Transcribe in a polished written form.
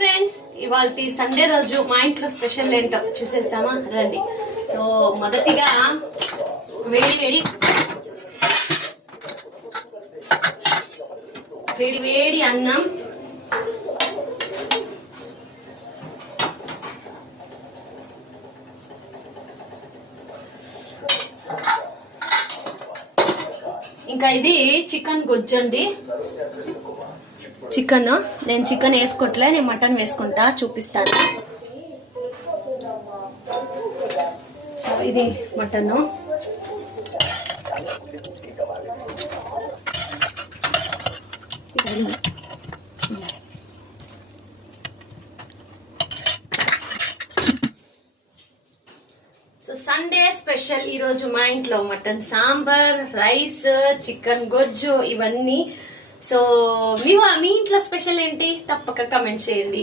Friends, ఇవాళ Sunday రోజు మా ఇంట్లో స్పెషల్ ఏంటో చూసేస్తామా రండి. సో మొదటిగా వేడి వేడి వేడి వేడి అన్నం, ఇంకా ఇది చికెన్ గొజ్జండి. చికెన్ నేను చికెన్ వేసుకోవట్లే, నేను మటన్ వేసుకుంటా, చూపిస్తాను. సో ఇది మటన్. సో సండే స్పెషల్ ఈరోజు మా ఇంట్లో మటన్ సాంబార్, రైస్, చికెన్ గొజ్జు ఇవన్నీ. సో మీ ఇంట్లో స్పెషల్ ఏంటి తప్పక కమెంట్ చేయండి.